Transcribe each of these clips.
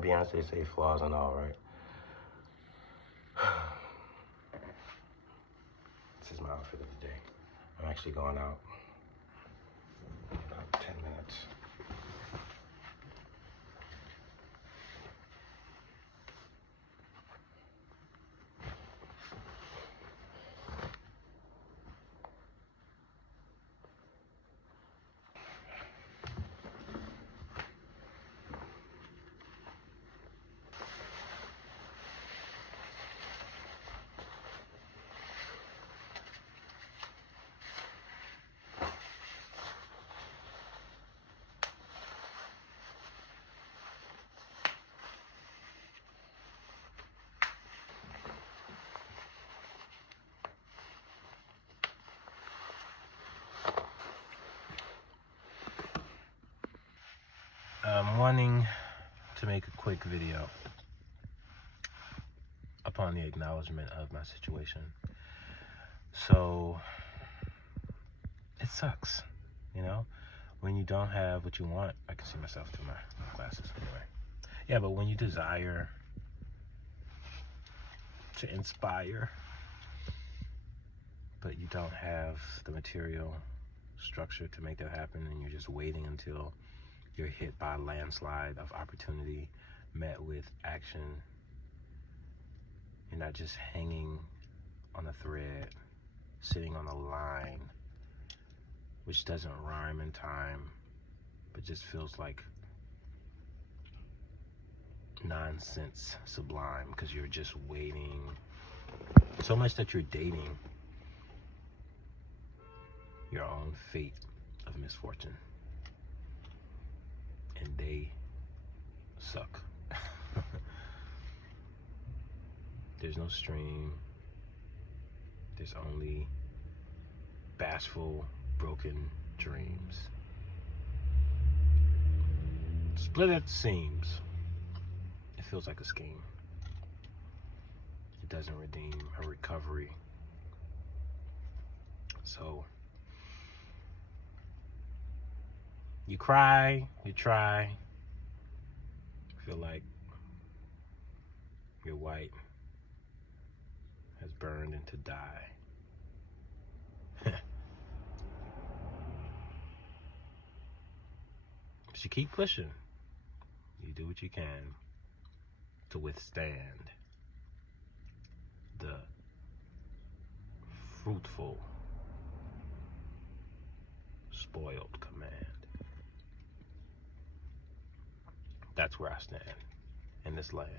what Beyonce say, flaws and all, right? This is my outfit of the day. I'm actually going out in about 10 minutes. I'm wanting to make a quick video upon the acknowledgement of my situation. So, it sucks, you know? When you don't have what you want, I can see myself through my glasses anyway. Yeah, but when you desire to inspire, but you don't have the material structure to make that happen, and you're just waiting until you're hit by a landslide of opportunity met with action. You're not just hanging on a thread, sitting on a line, which doesn't rhyme in time, but just feels like nonsense sublime, because you're just waiting so much that you're dating your own fate of misfortune. And they suck. There's no stream. There's only bashful, broken dreams. Split at the seams. It feels like a scheme. It doesn't redeem a recovery. So, you cry, you try, feel like your white has burned into dye. But you keep pushing. You do what you can to withstand the fruitful, spoiled command. That's where I stand in this land.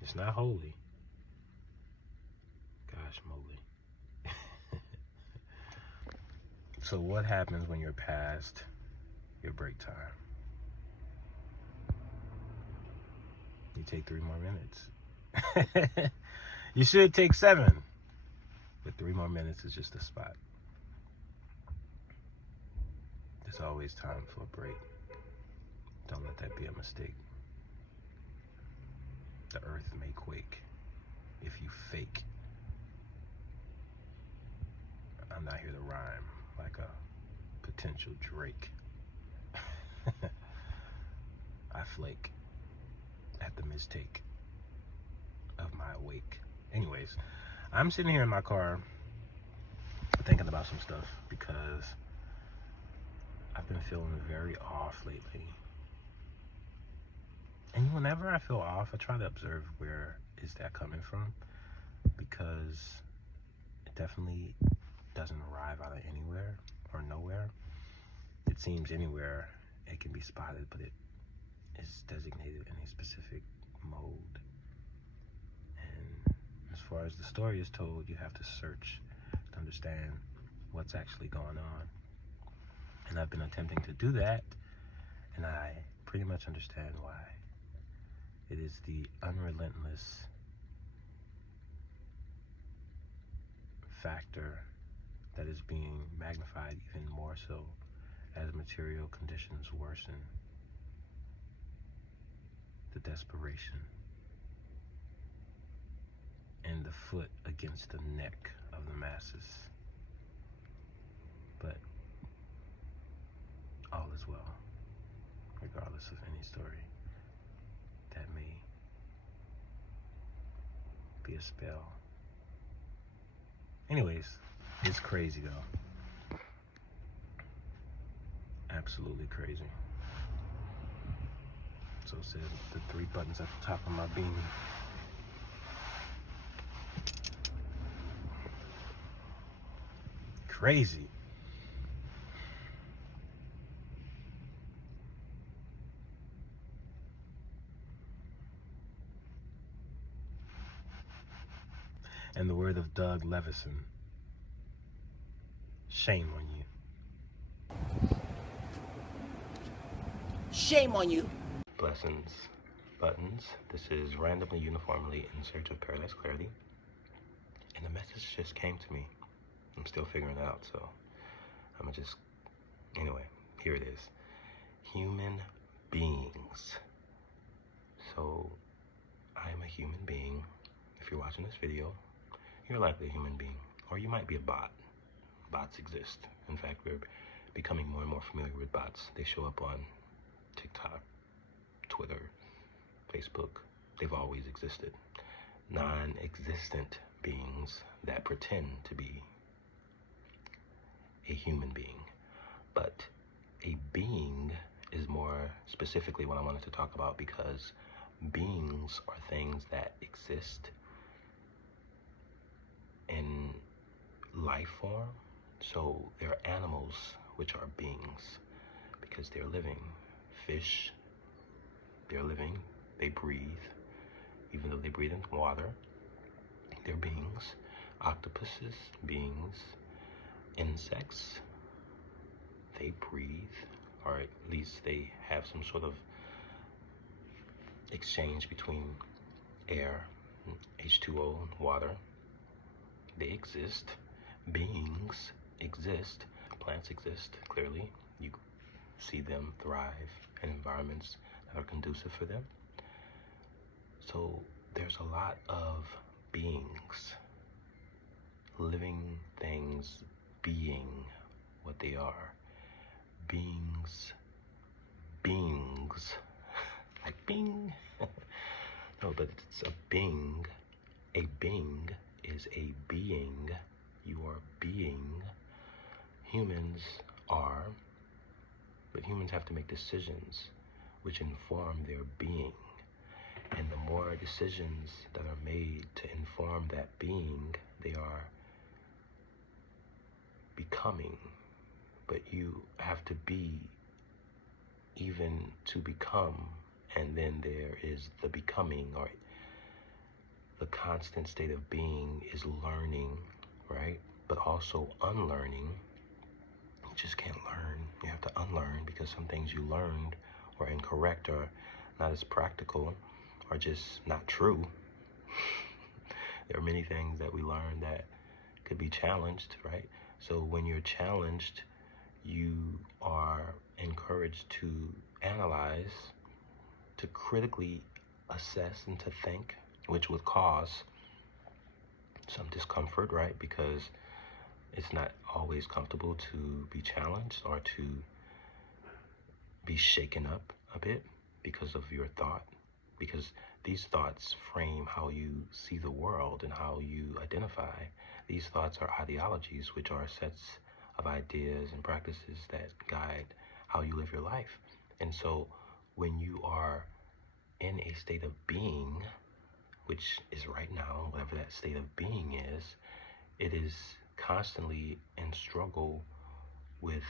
It's not holy. Gosh moly. So what happens when you're past your break time? You take 3 more minutes. You should take 7, but 3 more minutes is just a spot. There's always time for a break. Don't let that be a mistake. The earth may quake if you fake. I'm not here to rhyme like a potential Drake. I flake at the mistake of my wake. Anyways, I'm sitting here in my car thinking about some stuff because I've been feeling very off lately. And whenever I feel off, I try to observe where is that coming from, because it definitely doesn't arrive out of anywhere or nowhere. It seems anywhere it can be spotted, but it is designated in a specific mode. And as far as the story is told, you have to search to understand what's actually going on. And I've been attempting to do that, and I pretty much understand why. It is the unrelentless factor that is being magnified even more so as material conditions worsen. The desperation and the foot against the neck of the masses. But all is well. regardless of any story that may be a spell. Anyways, it's crazy though. Absolutely crazy. So it says the 3 buttons at the top of my beam. Crazy. And the word of Doug Levison. Shame on you. Shame on you. Blessings, buttons. This is randomly, uniformly in search of paradise clarity. And the message just came to me. I'm still figuring it out, so I'm gonna just, anyway, here it is. Human beings. So, I am a human being. If you're watching this video, you're likely a human being, or you might be a bot. Bots exist. In fact, we're becoming more and more familiar with bots. They show up on TikTok, Twitter, Facebook. They've always existed. Non-existent beings that pretend to be a human being. But a being is more specifically what I wanted to talk about, because beings are things that exist in life form. So there are animals which are beings because they're living. Fish, they're living, they breathe. Even though they breathe in water, they're beings. Octopuses, beings. Insects, they breathe, or at least they have some sort of exchange between air, H2O, and water. They exist. Beings exist. Plants exist, clearly. You see them thrive in environments that are conducive for them. So there's a lot of beings, living things being what they are. Beings, like bing. No, but it's a bing. A bing is a being. You are being. Humans are, but humans have to make decisions which inform their being. And the more decisions that are made to inform that being, they are becoming. But you have to be even to become, and then there is the becoming, or the constant state of being is learning, right? But also unlearning. You just can't learn. You have to unlearn, because some things you learned were incorrect or not as practical or just not true. There are many things that we learn that could be challenged, right? So when you're challenged, you are encouraged to analyze, to critically assess and to think, which would cause some discomfort, right? Because it's not always comfortable to be challenged or to be shaken up a bit because of your thought, because these thoughts frame how you see the world and how you identify. These thoughts are ideologies, which are sets of ideas and practices that guide how you live your life. And so when you are in a state of being, which is right now, whatever that state of being is, it is constantly in struggle with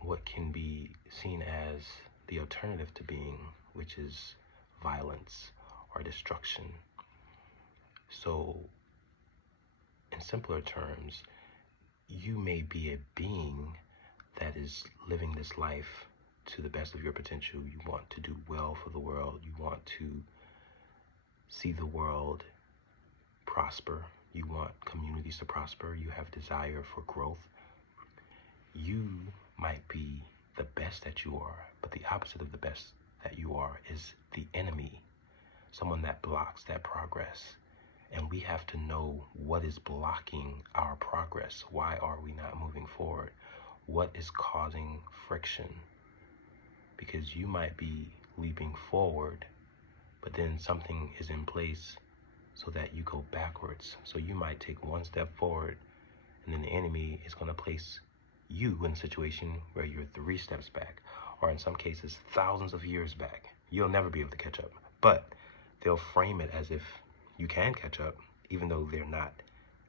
what can be seen as the alternative to being, which is violence or destruction. So in simpler terms, you may be a being that is living this life to the best of your potential. You want to do well for the world. You want to see the world prosper. You want communities to prosper. You have desire for growth. You might be the best that you are, but the opposite of the best that you are is the enemy, someone that blocks that progress. And we have to know what is blocking our progress. Why are we not moving forward? What is causing friction? because you might be leaping forward, but then something is in place so that you go backwards. So you might take one step forward, and then the enemy is going to place you in a situation where you're 3 steps back, or in some cases, thousands of years back. You'll never be able to catch up. But they'll frame it as if you can catch up, even though they're not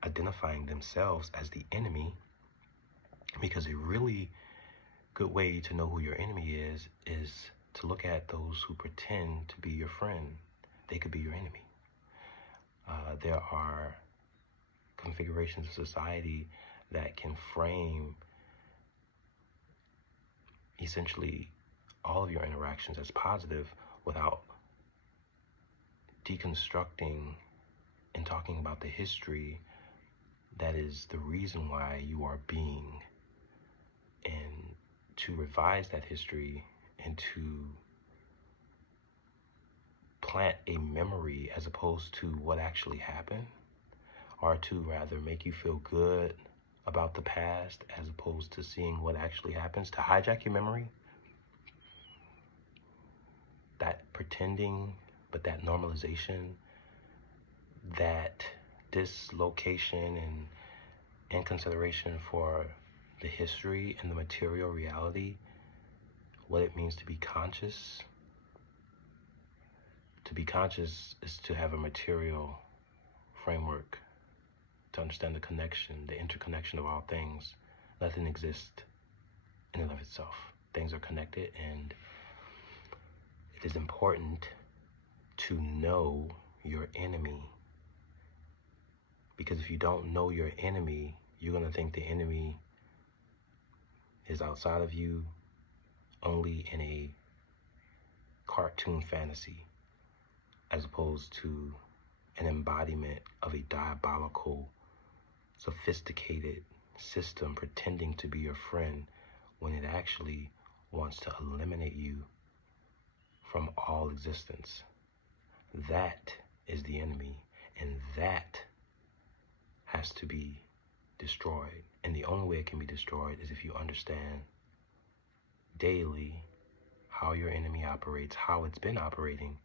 identifying themselves as the enemy, because a really good way to know who your enemy is to look at those who pretend to be your friend. They could be your enemy. There are configurations of society that can frame essentially all of your interactions as positive without deconstructing and talking about the history that is the reason why you are being, and to revise that history and to plant a memory as opposed to what actually happened, or to rather make you feel good about the past as opposed to seeing what actually happens, to hijack your memory. That pretending, but that normalization, that dislocation and consideration for the history and the material reality, what it means to be conscious. To be conscious is to have a material framework, to understand the connection, the interconnection of all things. Nothing exists in and of itself. Things are connected, and it is important to know your enemy. Because if you don't know your enemy, you're going to think the enemy is outside of you, only in a cartoon fantasy, as opposed to an embodiment of a diabolical, sophisticated system pretending to be your friend when it actually wants to eliminate you from all existence. That is the enemy, and that has to be destroyed. And the only way it can be destroyed is if you understand daily how your enemy operates, how it's been operating,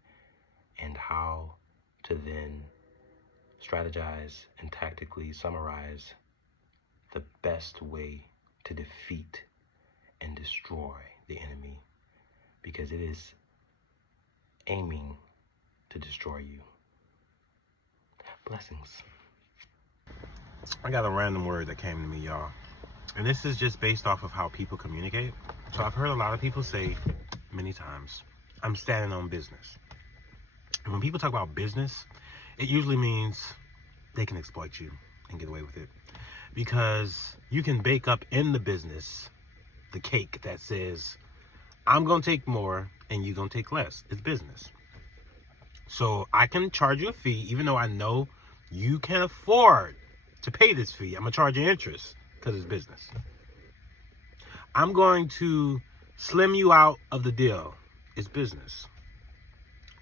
and how to then strategize and tactically summarize the best way to defeat and destroy the enemy, because it is aiming to destroy you. Blessings. I got a random word that came to me, y'all. And this is just based off of how people communicate. So I've heard a lot of people say many times, I'm standing on business. And when people talk about business, it usually means they can exploit you and get away with it. Because you can bake up in the business the cake that says, I'm going to take more and you're going to take less. It's business. So I can charge you a fee, even though I know you can afford to pay this fee. I'm going to charge you interest because it's business. I'm going to slim you out of the deal. It's business.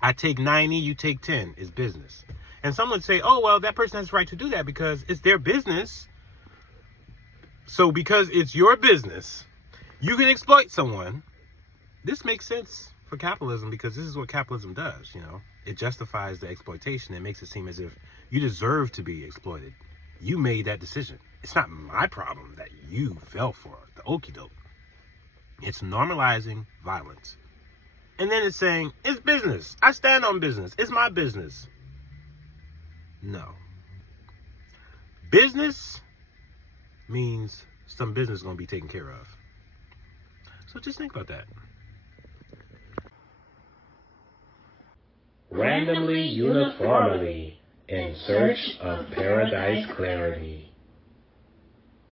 I take 90, you take 10. It's business. And some would say, oh, well, that person has the right to do that because it's their business. So because it's your business, you can exploit someone. This makes sense for capitalism because this is what capitalism does, you know. It justifies the exploitation. It makes it seem as if you deserve to be exploited. You made that decision. It's not my problem that you fell for the okie doke. It's normalizing violence. And then it's saying, it's business. I stand on business. It's my business. No. Business means some business is going to be taken care of. So just think about that. Randomly, uniformly, in search of paradise clarity.